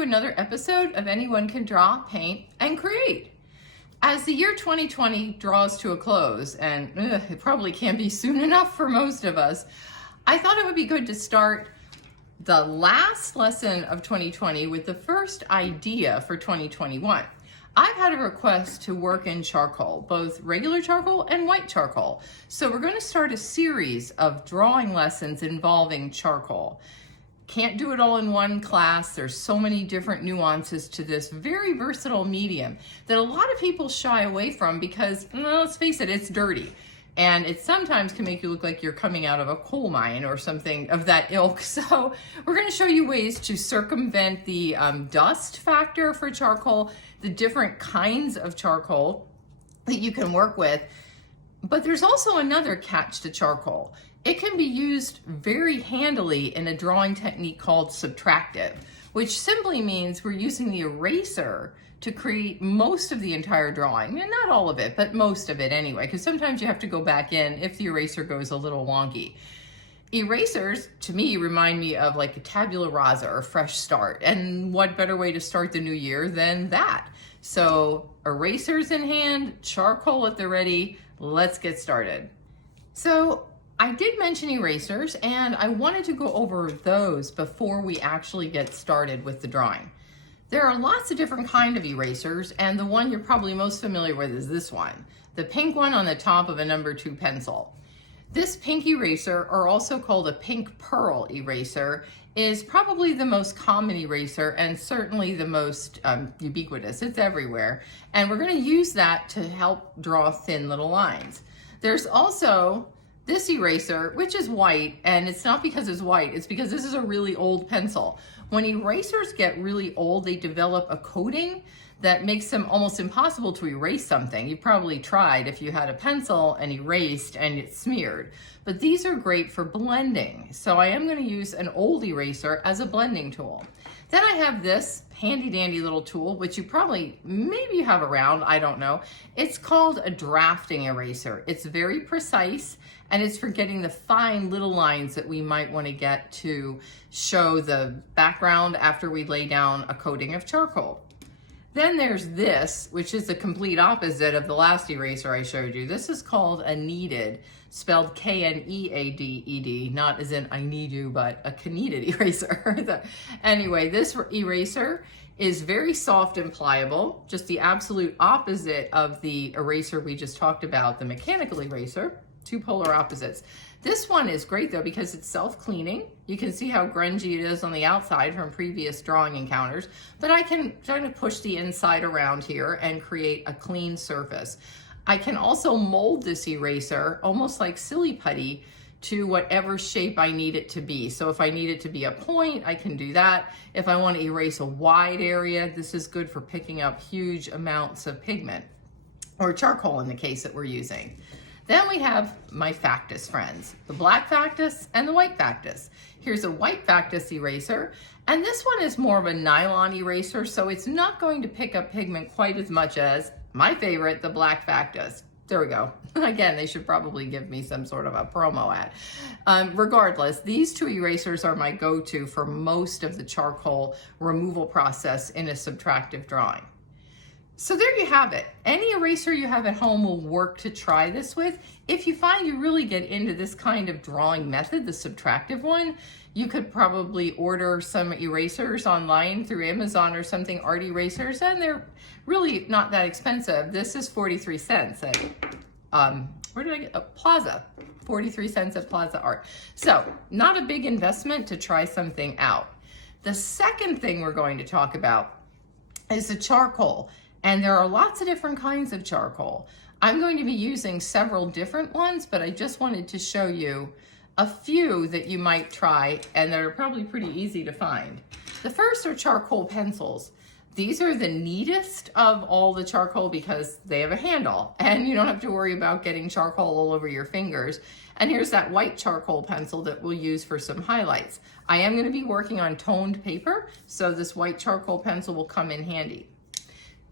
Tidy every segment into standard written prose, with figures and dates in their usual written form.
to another episode of Anyone Can Draw, Paint, and Create. As the year 2020 draws to a close, and it probably can't be soon enough for most of us, I thought it would be good to start the last lesson of 2020 with the first idea for 2021. I've had a request to work in charcoal, both regular charcoal and white charcoal. So we're going to start a series of drawing lessons involving charcoal. Can't do it all in one class. There's so many different nuances to this very versatile medium that a lot of people shy away from because, let's face it, it's dirty. And it sometimes can make you look like you're coming out of a coal mine or something of that ilk. So we're going to show you ways to circumvent the dust factor for charcoal, the different kinds of charcoal that you can work with. But there's also another catch to charcoal. It can be used very handily in a drawing technique called subtractive, which simply means we're using the eraser to create most of the entire drawing, and not all of it, but most of it anyway, because sometimes you have to go back in if the eraser goes a little wonky. Erasers, to me, remind me of like a tabula rasa or fresh start, and what better way to start the new year than that? So erasers in hand, charcoal at the ready, let's get started. So I did mention erasers, and I wanted to go over those before we actually get started with the drawing. There are lots of different kinds of erasers, and the one you're probably most familiar with is this one, the pink one on the top of a number 2 pencil. This pink eraser, or also called a pink pearl eraser, is probably the most common eraser and certainly the most ubiquitous. It's everywhere, and we're going to use that to help draw thin little lines. There's also this eraser, which is white, and it's not because it's white, it's because this is a really old pencil. When erasers get really old, they develop a coating that makes them almost impossible to erase something. You probably tried if you had a pencil and erased and it smeared. But these are great for blending. So I am going to use an old eraser as a blending tool. Then I have this handy dandy little tool, which you probably, maybe you have around, I don't know. It's called a drafting eraser. It's very precise, and it's for getting the fine little lines that we might want to get to show the background after we lay down a coating of charcoal. Then there's this, which is the complete opposite of the last eraser I showed you. This is called a kneaded, spelled K-N-E-A-D-E-D, not as in I need you, but a kneaded eraser. Anyway, this eraser is very soft and pliable, just the absolute opposite of the eraser we just talked about, the mechanical eraser, two polar opposites. This one is great though because it's self-cleaning. You can see how grungy it is on the outside from previous drawing encounters, but I can kind of push the inside around here and create a clean surface. I can also mold this eraser almost like silly putty to whatever shape I need it to be. So if I need it to be a point, I can do that. If I want to erase a wide area, this is good for picking up huge amounts of pigment, or charcoal in the case that we're using. Then we have my Factus friends, the black Factus and the white Factus. Here's a white Factus eraser, and this one is more of a nylon eraser, so it's not going to pick up pigment quite as much as my favorite, the black Factus. There we go. Again, they should probably give me some sort of a promo ad. Regardless, these two erasers are my go-to for most of the charcoal removal process in a subtractive drawing. So there you have it. Any eraser you have at home will work to try this with. If you find you really get into this kind of drawing method, the subtractive one, you could probably order some erasers online through Amazon or something, art erasers, and they're really not that expensive. This is 43 cents at, where did I get? Plaza. 43 cents at Plaza Art. So not a big investment to try something out. The second thing we're going to talk about is the charcoal. And there are lots of different kinds of charcoal. I'm going to be using several different ones, but I just wanted to show you a few that you might try and that are probably pretty easy to find. The first are charcoal pencils. These are the neatest of all the charcoal because they have a handle and you don't have to worry about getting charcoal all over your fingers. And here's that white charcoal pencil that we'll use for some highlights. I am going to be working on toned paper, so this white charcoal pencil will come in handy.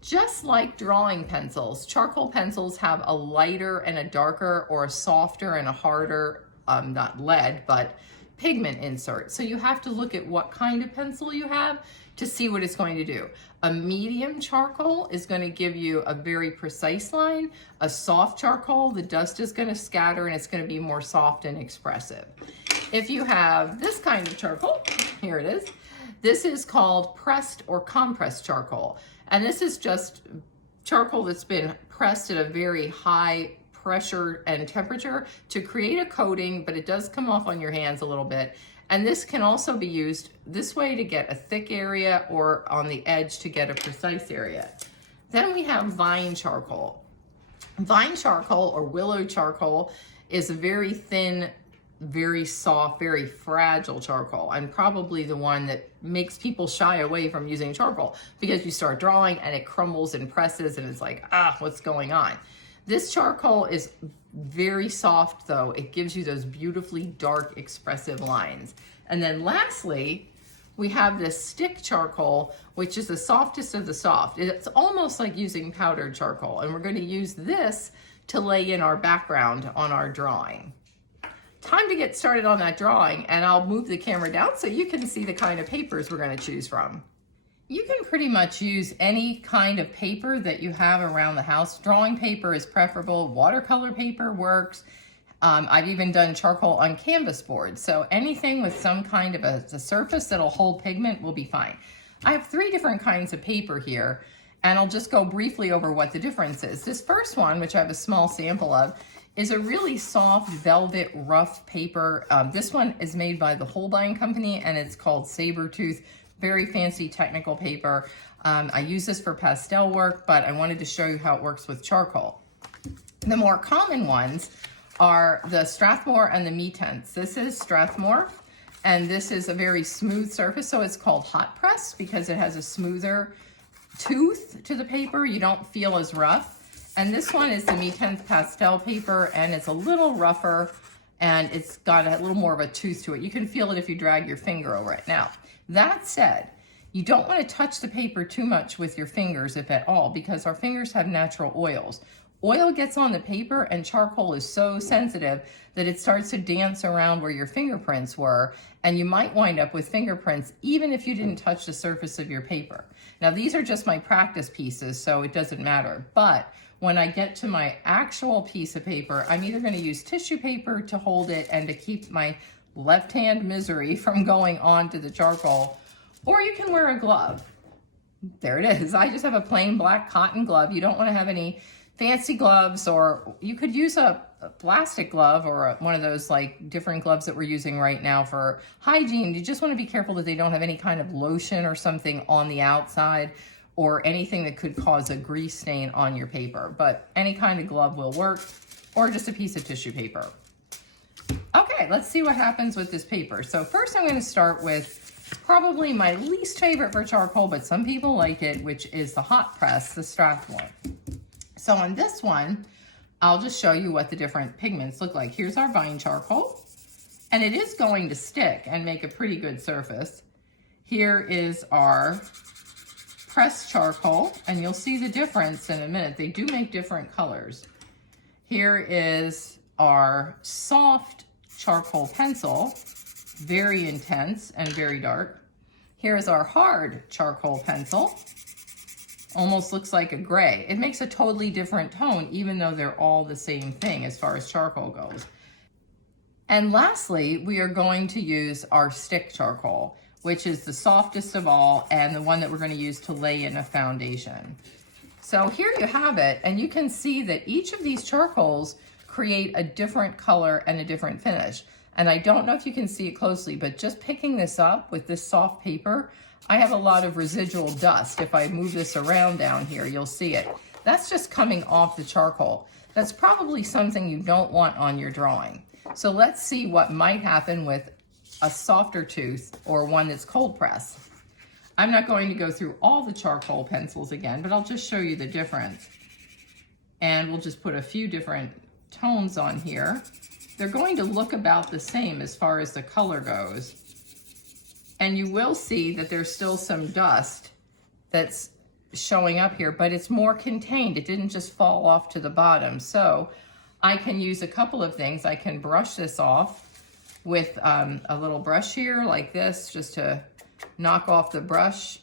Just like drawing pencils, charcoal pencils have a lighter and a darker, or a softer and a harder, not lead, but pigment insert. So you have to look at what kind of pencil you have to see what it's going to do. A medium charcoal is going to give you a very precise line. A soft charcoal, the dust is going to scatter and it's going to be more soft and expressive. If you have this kind of charcoal, here it is. This is called pressed or compressed charcoal. And this is just charcoal that's been pressed at a very high pressure and temperature to create a coating, but it does come off on your hands a little bit. And this can also be used this way to get a thick area or on the edge to get a precise area. Then we have vine charcoal. Vine charcoal or willow charcoal is a very thin, very soft, very fragile charcoal, and probably the one that makes people shy away from using charcoal because you start drawing and it crumbles and presses and it's like, what's going on? This charcoal is very soft though. It gives you those beautifully dark, expressive lines. And then lastly, we have this stick charcoal, which is the softest of the soft. It's almost like using powdered charcoal, and we're going to use this to lay in our background on our drawing. Time to get started on that drawing, and I'll move the camera down so you can see the kind of papers we're going to choose from. You can pretty much use any kind of paper that you have around the house. Drawing paper is preferable. Watercolor paper works. I've even done charcoal on canvas boards. So anything with some kind of a surface that'll hold pigment will be fine. I have 3 different kinds of paper here, and I'll just go briefly over what the difference is. This first one, which I have a small sample of, is a really soft velvet rough paper. This one is made by the Holbein Company, and it's called Sabertooth. Very fancy technical paper. I use this for pastel work, but I wanted to show you how it works with charcoal. The more common ones are the Strathmore and the Me-Tenths. This is Strathmore, and this is a very smooth surface, so it's called hot press because it has a smoother tooth to the paper. You don't feel as rough. And this one is the Me-Tenth pastel paper, and it's a little rougher, and it's got a little more of a tooth to it. You can feel it if you drag your finger over it. Now, that said, you don't want to touch the paper too much with your fingers, if at all, because our fingers have natural oils. Oil gets on the paper, and charcoal is so sensitive that it starts to dance around where your fingerprints were, and you might wind up with fingerprints even if you didn't touch the surface of your paper. Now, these are just my practice pieces, so it doesn't matter. But when I get to my actual piece of paper, I'm either going to use tissue paper to hold it and to keep my left hand misery from going onto the charcoal, or you can wear a glove. There it is. I just have a plain black cotton glove. You don't want to have any fancy gloves, or you could use a plastic glove or one of those like different gloves that we're using right now for hygiene. You just want to be careful that they don't have any kind of lotion or something on the outside or anything that could cause a grease stain on your paper. But any kind of glove will work, or just a piece of tissue paper. Okay, let's see what happens with this paper. So first I'm going to start with probably my least favorite for charcoal, but some people like it, which is the hot press, the Strathmore. So on this one, I'll just show you what the different pigments look like. Here's our vine charcoal, and it is going to stick and make a pretty good surface. Here is our pressed charcoal, and you'll see the difference in a minute. They do make different colors. Here is our soft charcoal pencil, very intense and very dark. Here is our hard charcoal pencil. Almost looks like a gray. It makes a totally different tone, even though they're all the same thing as far as charcoal goes. And lastly, we are going to use our stick charcoal, which is the softest of all and the one that we're going to use to lay in a foundation. So here you have it, and you can see that each of these charcoals create a different color and a different finish. And I don't know if you can see it closely, but just picking this up with this soft paper, I have a lot of residual dust. If I move this around down here, you'll see it. That's just coming off the charcoal. That's probably something you don't want on your drawing. So let's see what might happen with a softer tooth or one that's cold pressed. I'm not going to go through all the charcoal pencils again, but I'll just show you the difference. And we'll just put a few different tones on here. They're going to look about the same as far as the color goes. And you will see that there's still some dust that's showing up here, but it's more contained. It didn't just fall off to the bottom. So I can use a couple of things. I can brush this off with a little brush here like this, just to knock off the brush.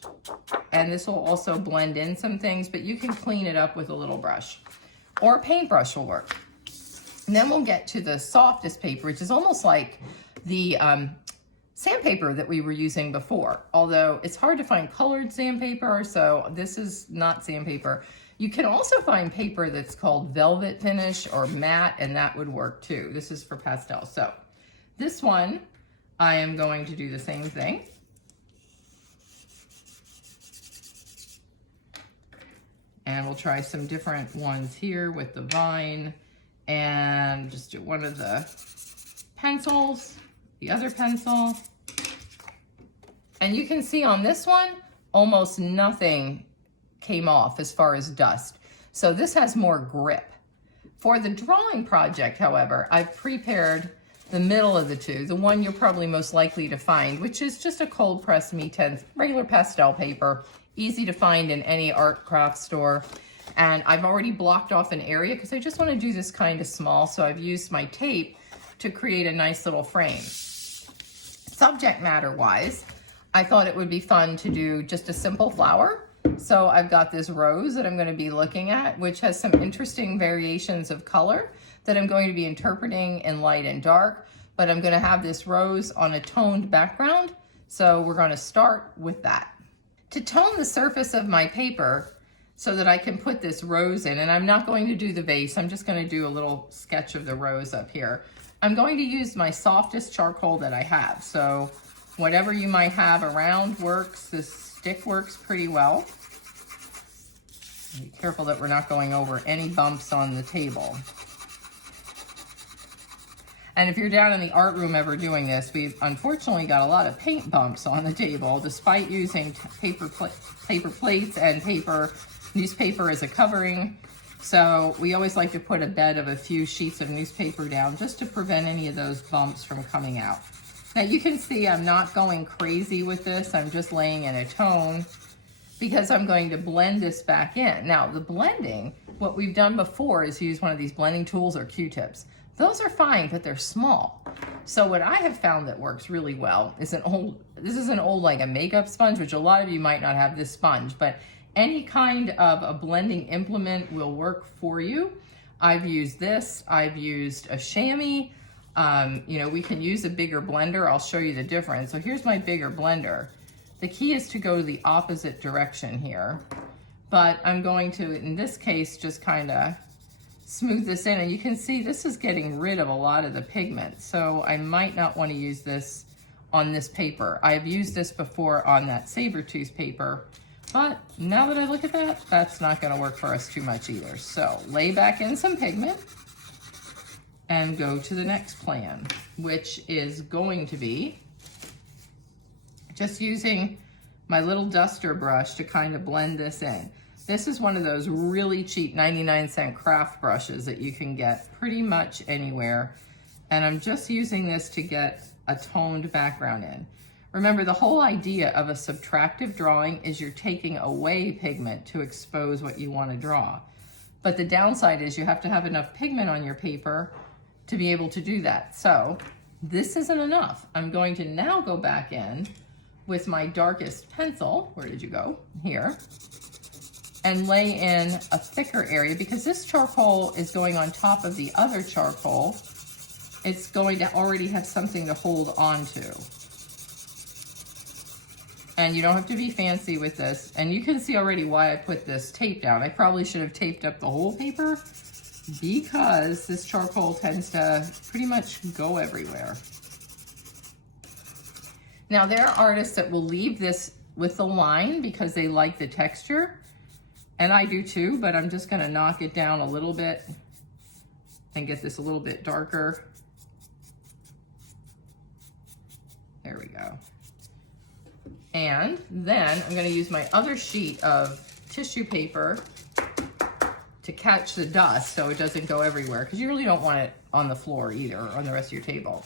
And this will also blend in some things, but you can clean it up with a little brush, or a paintbrush will work. And then we'll get to the softest paper, which is almost like the sandpaper that we were using before, although it's hard to find colored sandpaper, so this is not sandpaper. You can also find paper that's called velvet finish or matte, and that would work too. This is for pastel. So this one, I am going to do the same thing. And we'll try some different ones here with the vine, and just do one of the pencils, the other pencil. And you can see on this one, almost nothing came off as far as dust. So this has more grip. For the drawing project, however, I've prepared the middle of the two, the one you're probably most likely to find, which is just a cold pressed Me-10 regular pastel paper, easy to find in any art craft store. And I've already blocked off an area because I just want to do this kind of small, so I've used my tape to create a nice little frame. Subject matter wise, I thought it would be fun to do just a simple flower. So I've got this rose that I'm going to be looking at, which has some interesting variations of color that I'm going to be interpreting in light and dark, but I'm going to have this rose on a toned background. So we're going to start with that. To tone the surface of my paper so that I can put this rose in, and I'm not going to do the vase, I'm just going to do a little sketch of the rose up here. I'm going to use my softest charcoal that I have. So whatever you might have around works. This stick works pretty well. Be careful that we're not going over any bumps on the table. And if you're down in the art room ever doing this, we've unfortunately got a lot of paint bumps on the table, despite using paper plates and newspaper as a covering. So we always like to put a bed of a few sheets of newspaper down just to prevent any of those bumps from coming out. Now you can see I'm not going crazy with this. I'm just laying in a tone because I'm going to blend this back in. Now the blending, what we've done before is use one of these blending tools or Q-tips. Those are fine, but they're small. So what I have found that works really well is this is an old like a makeup sponge, which a lot of you might not have this sponge, but any kind of a blending implement will work for you. I've used this, I've used a chamois. You know, we can use a bigger blender. I'll show you the difference. So here's my bigger blender. The key is to go the opposite direction here, but I'm going to, in this case, just kind of smooth this in, and you can see this is getting rid of a lot of the pigment. So I might not want to use this on this paper. I've used this before on that Sabertooth paper, but now that I look at that, that's not going to work for us too much either. So lay back in some pigment and go to the next plan, which is going to be just using my little duster brush to kind of blend this in. This is one of those really cheap 99-cent craft brushes that you can get pretty much anywhere. And I'm just using this to get a toned background in. Remember, the whole idea of a subtractive drawing is you're taking away pigment to expose what you want to draw. But the downside is you have to have enough pigment on your paper to be able to do that. So this isn't enough. I'm going to now go back in with my darkest pencil, where did you go? Here, and lay in a thicker area because this charcoal is going on top of the other charcoal. It's going to already have something to hold on to. And you don't have to be fancy with this. And you can see already why I put this tape down. I probably should have taped up the whole paper because this charcoal tends to pretty much go everywhere. Now there are artists that will leave this with the line because they like the texture, and I do too, but I'm just gonna knock it down a little bit and get this a little bit darker. There we go. And then I'm gonna use my other sheet of tissue paper to catch the dust so it doesn't go everywhere, because you really don't want it on the floor either or on the rest of your table.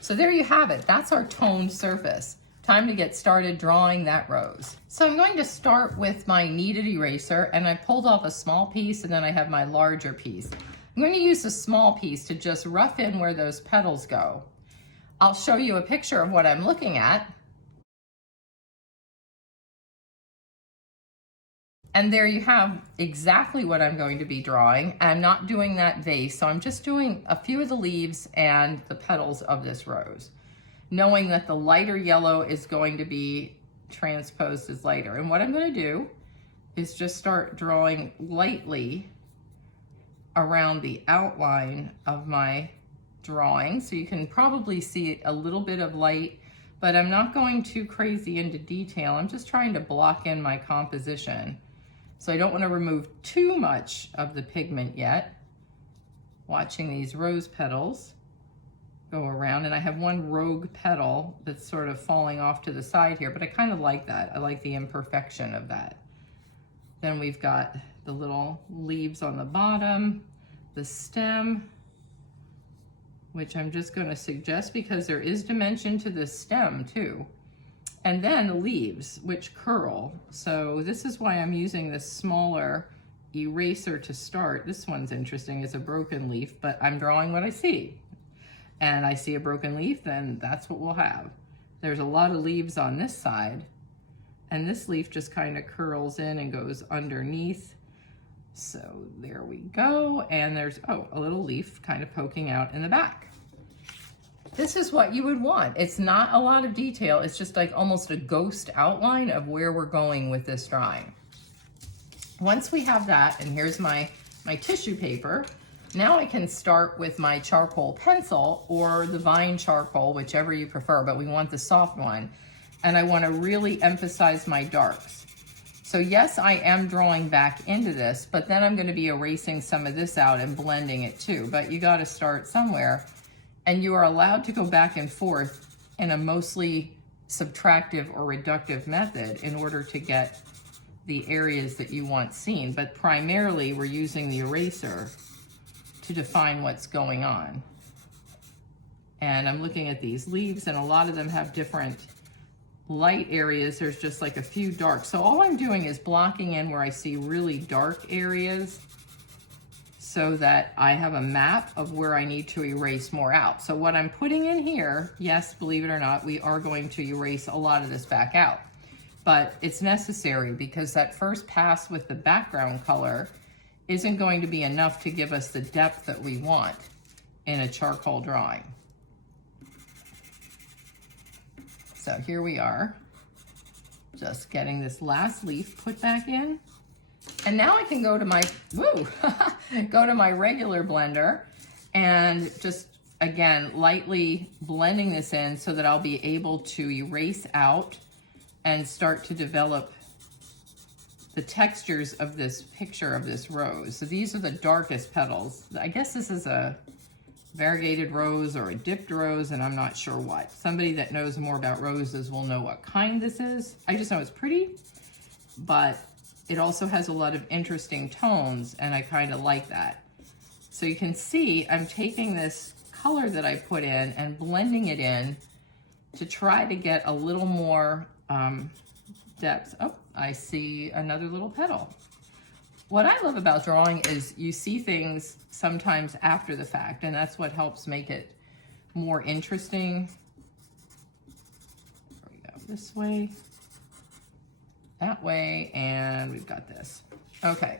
So there you have it. That's our toned surface. Time to get started drawing that rose. So I'm going to start with my kneaded eraser, and I pulled off a small piece, and then I have my larger piece. I'm going to use the small piece to just rough in where those petals go. I'll show you a picture of what I'm looking at. And there you have exactly what I'm going to be drawing. I'm not doing that vase, so I'm just doing a few of the leaves and the petals of this rose, knowing that the lighter yellow is going to be transposed as lighter. And what I'm going to do is just start drawing lightly around the outline of my drawing. So you can probably see a little bit of light, but I'm not going too crazy into detail. I'm just trying to block in my composition. So I don't want to remove too much of the pigment yet. Watching these rose petals go around, and I have one rogue petal that's sort of falling off to the side here, but I kind of like that. I like the imperfection of that. Then we've got the little leaves on the bottom, the stem, which I'm just going to suggest because there is dimension to the stem too. And then the leaves, which curl. So this is why I'm using this smaller eraser to start. This one's interesting, it's a broken leaf, but I'm drawing what I see. And I see a broken leaf, then that's what we'll have. There's a lot of leaves on this side, and this leaf just kind of curls in and goes underneath. So there we go. And there's, oh, a little leaf kind of poking out in the back. This is what you would want. It's not a lot of detail. It's just like almost a ghost outline of where we're going with this drawing. Once we have that, and here's my tissue paper, now I can start with my charcoal pencil or the vine charcoal, whichever you prefer, but we want the soft one. And I want to really emphasize my darks. So yes, I am drawing back into this, but then I'm going to be erasing some of this out and blending it too. But you got to start somewhere. And you are allowed to go back and forth in a mostly subtractive or reductive method in order to get the areas that you want seen. But primarily, we're using the eraser to define what's going on. And I'm looking at these leaves, and a lot of them have different light areas. There's just like a few dark. So all I'm doing is blocking in where I see really dark areas, so that I have a map of where I need to erase more out. So what I'm putting in here, yes, believe it or not, we are going to erase a lot of this back out. But it's necessary because that first pass with the background color isn't going to be enough to give us the depth that we want in a charcoal drawing. So here we are, just getting this last leaf put back in. And now I can go to my, go to my regular blender and just, again, lightly blending this in so that I'll be able to erase out and start to develop the textures of this picture of this rose. So these are the darkest petals. I guess this is a variegated rose or a dipped rose, and I'm not sure what. Somebody that knows more about roses will know what kind this is. I just know it's pretty, but it also has a lot of interesting tones, and I kind of like that. So you can see I'm taking this color that I put in and blending it in to try to get a little more depth. Oh, I see another little petal. What I love about drawing is you see things sometimes after the fact, and that's what helps make it more interesting. There we go, this way, that way, and we've got this. Okay,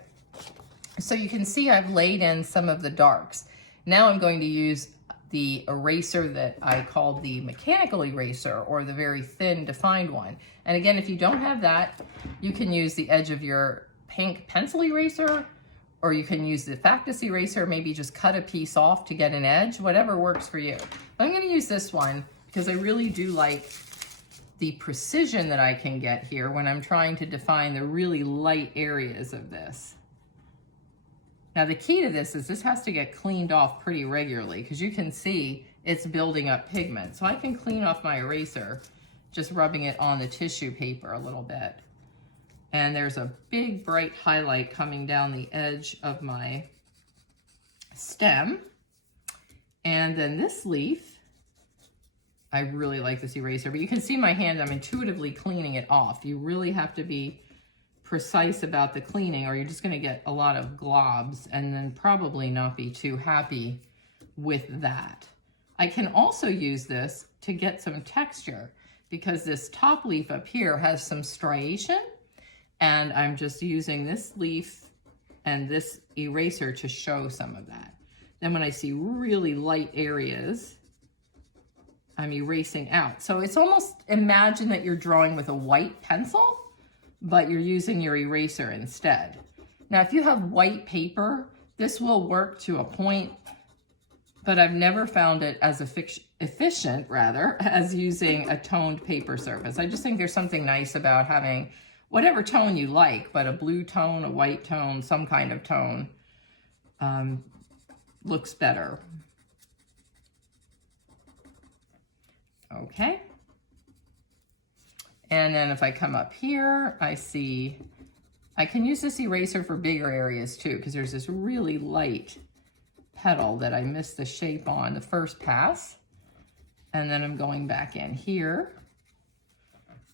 so you can see I've laid in some of the darks. Now I'm going to use the eraser that I called the mechanical eraser, or the very thin defined one. And again, if you don't have that, you can use the edge of your pink pencil eraser, or you can use the Factus eraser, maybe just cut a piece off to get an edge, whatever works for you. I'm gonna use this one because I really do like the precision that I can get here when I'm trying to define the really light areas of this. Now the key to this is this has to get cleaned off pretty regularly because you can see it's building up pigment. So I can clean off my eraser just rubbing it on the tissue paper a little bit. And there's a big bright highlight coming down the edge of my stem. And then this leaf, I really like this eraser, but you can see my hand, I'm intuitively cleaning it off. You really have to be precise about the cleaning or you're just gonna get a lot of globs and then probably not be too happy with that. I can also use this to get some texture, because this top leaf up here has some striation, and I'm just using this leaf and this eraser to show some of that. Then when I see really light areas, I'm erasing out. So it's almost, imagine that you're drawing with a white pencil, but you're using your eraser instead. Now, if you have white paper, this will work to a point, but I've never found it as efficient as using a toned paper surface. I just think there's something nice about having whatever tone you like, but a blue tone, a white tone, some kind of tone looks better. Okay. And then if I come up here, I see, I can use this eraser for bigger areas too, because there's this really light petal that I missed the shape on the first pass. And then I'm going back in here.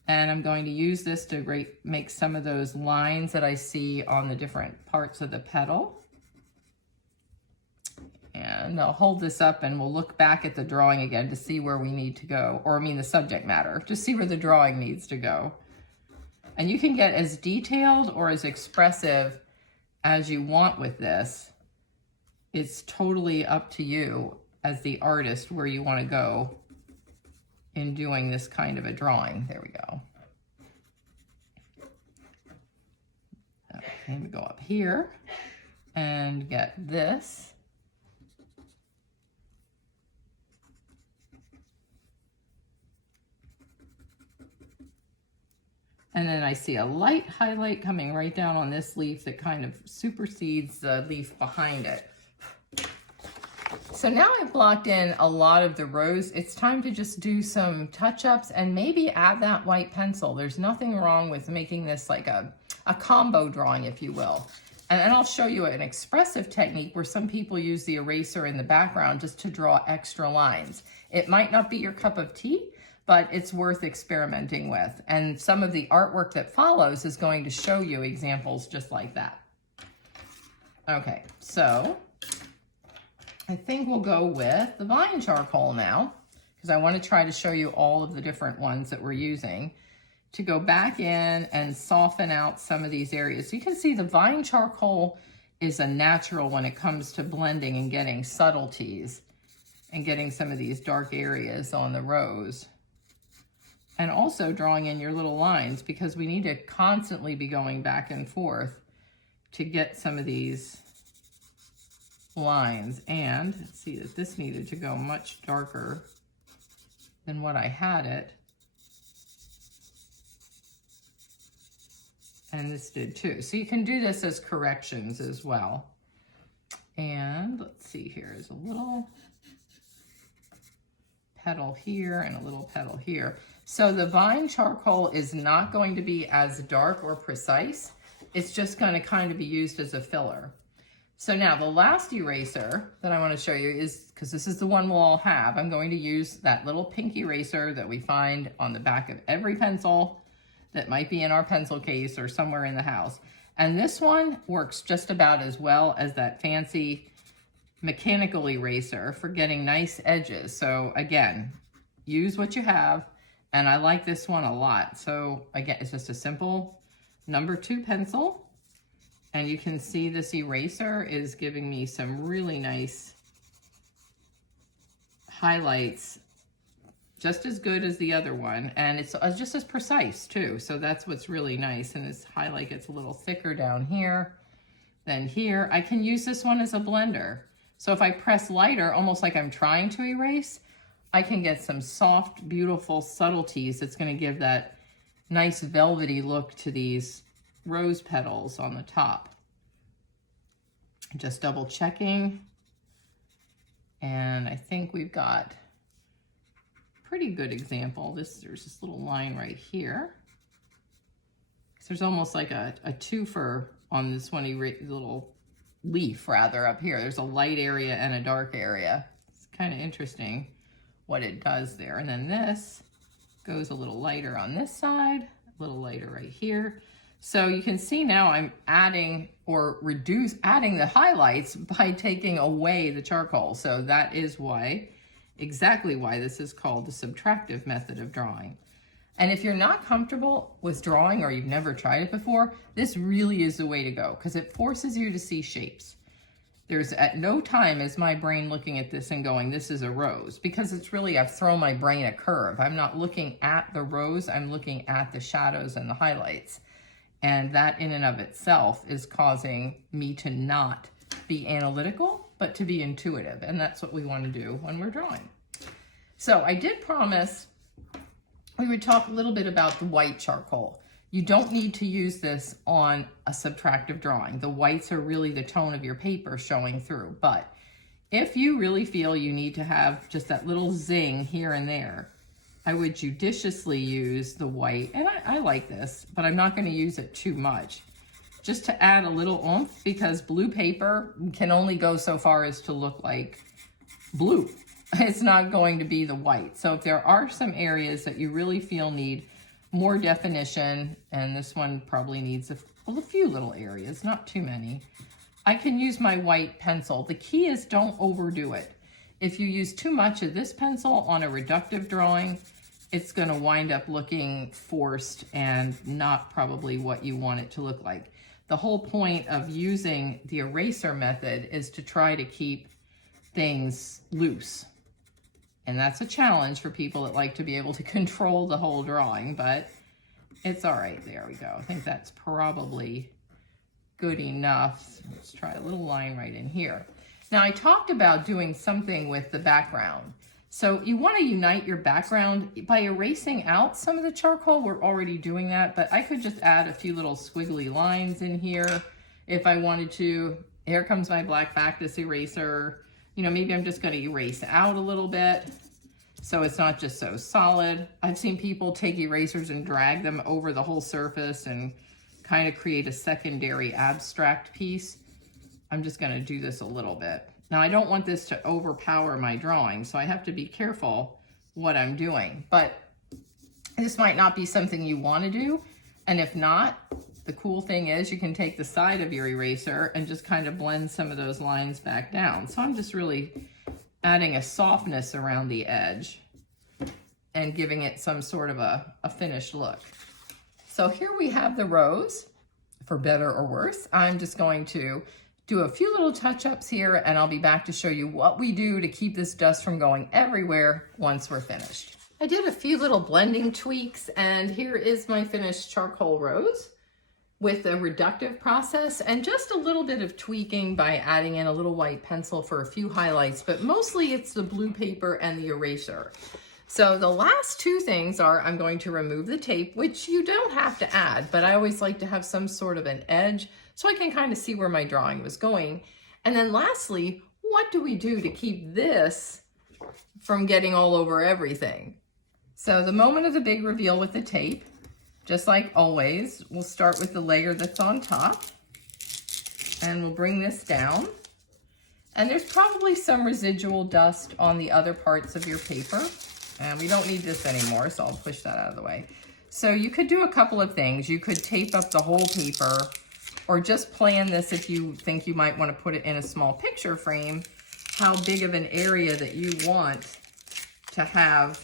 And I'm going to use this to make some of those lines that I see on the different parts of the petal. And I'll hold this up and we'll look back at the drawing again to see where we need to go, or I mean the subject matter, just see where the drawing needs to go. And you can get as detailed or as expressive as you want with this. It's totally up to you as the artist where you want to go in doing this kind of a drawing. There we go. Okay, we go up here and get this. And then I see a light highlight coming right down on this leaf that kind of supersedes the leaf behind it. So now I've blocked in a lot of the rows. It's time to just do some touch-ups and maybe add that white pencil. There's nothing wrong with making this like a combo drawing, if you will. And I'll show you an expressive technique where some people use the eraser in the background just to draw extra lines. It might not be your cup of tea, but it's worth experimenting with. And some of the artwork that follows is going to show you examples just like that. Okay, so I think we'll go with the vine charcoal now, because I want to try to show you all of the different ones that we're using to go back in and soften out some of these areas. So you can see the vine charcoal is a natural when it comes to blending and getting subtleties and getting some of these dark areas on the rows. And also drawing in your little lines, because we need to constantly be going back and forth to get some of these lines. And let's see that this needed to go much darker than what I had it. And this did too. So you can do this as corrections as well. And let's see, here is a little petal here and a little petal here. So the vine charcoal is not going to be as dark or precise. It's just going to kind of be used as a filler. So now the last eraser that I want to show you is, because this is the one we'll all have, I'm going to use that little pink eraser that we find on the back of every pencil that might be in our pencil case or somewhere in the house. And this one works just about as well as that fancy mechanical eraser for getting nice edges. So again, use what you have. And I like this one a lot. So again, it's just a simple number 2 pencil. And you can see this eraser is giving me some really nice highlights, just as good as the other one. And it's just as precise too. So that's what's really nice. And this highlight gets a little thicker down here than here. I can use this one as a blender. So if I press lighter, almost like I'm trying to erase, I can get some soft, beautiful subtleties that's going to give that nice velvety look to these rose petals on the top. Just double checking. And I think we've got a pretty good example. There's this little line right here. So there's almost like a twofer on this one, little leaf rather up here. There's a light area and a dark area. It's kind of interesting what it does there. And then this goes a little lighter on this side, a little lighter right here. So you can see now I'm adding or adding the highlights by taking away the charcoal. So that is why exactly why this is called the subtractive method of drawing. And if you're not comfortable with drawing or you've never tried it before, this really is the way to go because it forces you to see shapes. There's at no time is my brain looking at this and going, this is a rose, because it's really, I've thrown my brain a curve. I'm not looking at the rose, I'm looking at the shadows and the highlights. And that in and of itself is causing me to not be analytical, but to be intuitive. And that's what we want to do when we're drawing. So I did promise we would talk a little bit about the white charcoal. You don't need to use this on a subtractive drawing. The whites are really the tone of your paper showing through. But if you really feel you need to have just that little zing here and there, I would judiciously use the white. And I like this, but I'm not going to use it too much. Just to add a little oomph, because blue paper can only go so far as to look like blue. It's not going to be the white. So if there are some areas that you really feel need more definition, and this one probably needs a few little areas, not too many, I can use my white pencil. The key is don't overdo it. If you use too much of this pencil on a reductive drawing, it's going to wind up looking forced and not probably what you want it to look like. The whole point of using the eraser method is to try to keep things loose. And that's a challenge for people that like to be able to control the whole drawing, but it's all right. There we go. I think that's probably good enough. Let's try a little line right in here. Now I talked about doing something with the background. So you want to unite your background by erasing out some of the charcoal. We're already doing that, but I could just add a few little squiggly lines in here if I wanted to. Here comes my black Factus eraser. You know, maybe I'm just going to erase out a little bit so it's not just so solid. I've seen people take erasers and drag them over the whole surface and kind of create a secondary abstract piece. I'm just going to do this a little bit. Now, I don't want this to overpower my drawing, so I have to be careful what I'm doing. But this might not be something you want to do. And if not, the cool thing is you can take the side of your eraser and just kind of blend some of those lines back down. So I'm just really adding a softness around the edge and giving it some sort of a finished look. So here we have the rose, for better or worse. I'm just going to do a few little touch-ups here and I'll be back to show you what we do to keep this dust from going everywhere once we're finished. I did a few little blending tweaks and here is my finished charcoal rose with a reductive process and just a little bit of tweaking by adding in a little white pencil for a few highlights, but mostly it's the blue paper and the eraser. So the last two things are I'm going to remove the tape, which you don't have to add, but I always like to have some sort of an edge so I can kind of see where my drawing was going. And then lastly, what do we do to keep this from getting all over everything? So the moment of the big reveal with the tape, just like always, we'll start with the layer that's on top and we'll bring this down. And there's probably some residual dust on the other parts of your paper. And we don't need this anymore, so I'll push that out of the way. So you could do a couple of things. You could tape up the whole paper or just plan this if you think you might want to put it in a small picture frame, how big of an area that you want to have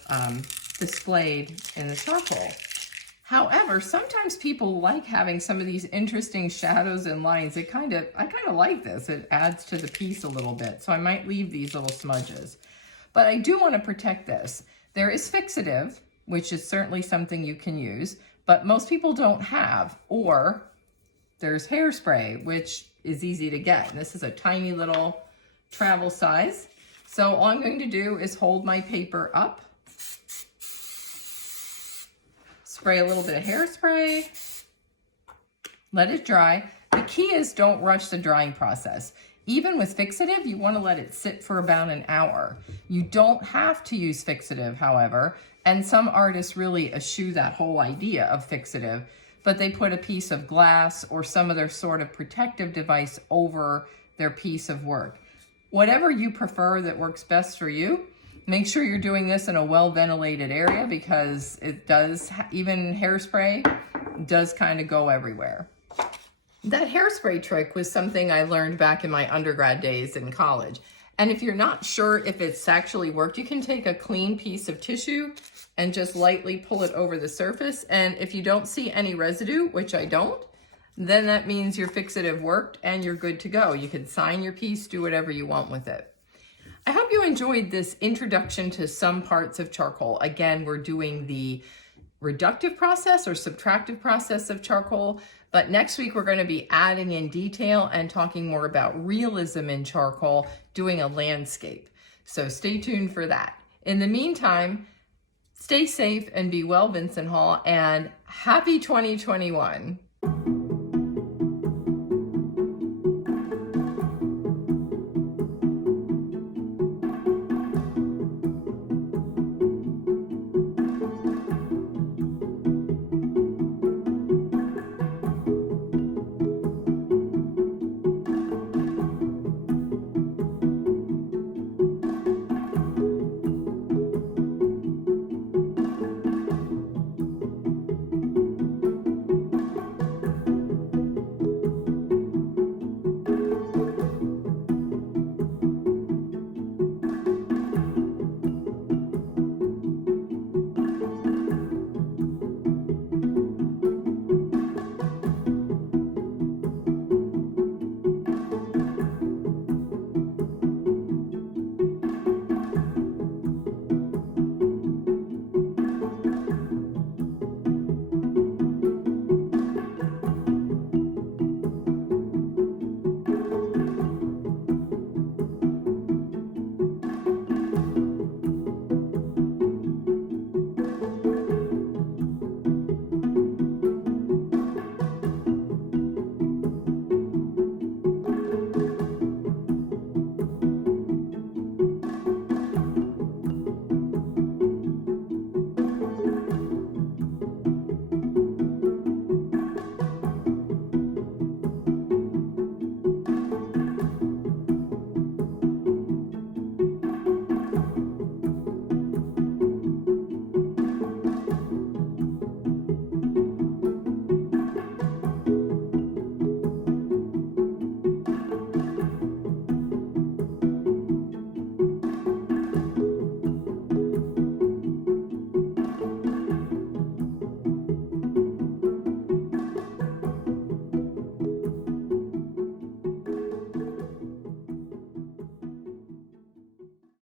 displayed in the charcoal. However, sometimes people like having some of these interesting shadows and lines. I kind of like this. It adds to the piece a little bit. So I might leave these little smudges. But I do want to protect this. There is fixative, which is certainly something you can use, but most people don't have. Or there's hairspray, which is easy to get. And this is a tiny little travel size. So all I'm going to do is hold my paper up, spray a little bit of hairspray, let it dry. The key is don't rush the drying process. Even with fixative, you want to let it sit for about an hour. You don't have to use fixative, however, and some artists really eschew that whole idea of fixative, but they put a piece of glass or some other sort of protective device over their piece of work. Whatever you prefer that works best for you, make sure you're doing this in a well-ventilated area because it does, even hairspray does kind of go everywhere. That hairspray trick was something I learned back in my undergrad days in college. And if you're not sure if it's actually worked, you can take a clean piece of tissue and just lightly pull it over the surface. And if you don't see any residue, which I don't, then that means your fixative worked and you're good to go. You can sign your piece, do whatever you want with it. I hope you enjoyed this introduction to some parts of charcoal. Again, we're doing the reductive process or subtractive process of charcoal, but next week we're going to be adding in detail and talking more about realism in charcoal, doing a landscape. So stay tuned for that. In the meantime, stay safe and be well, Vincent Hall, and happy 2021.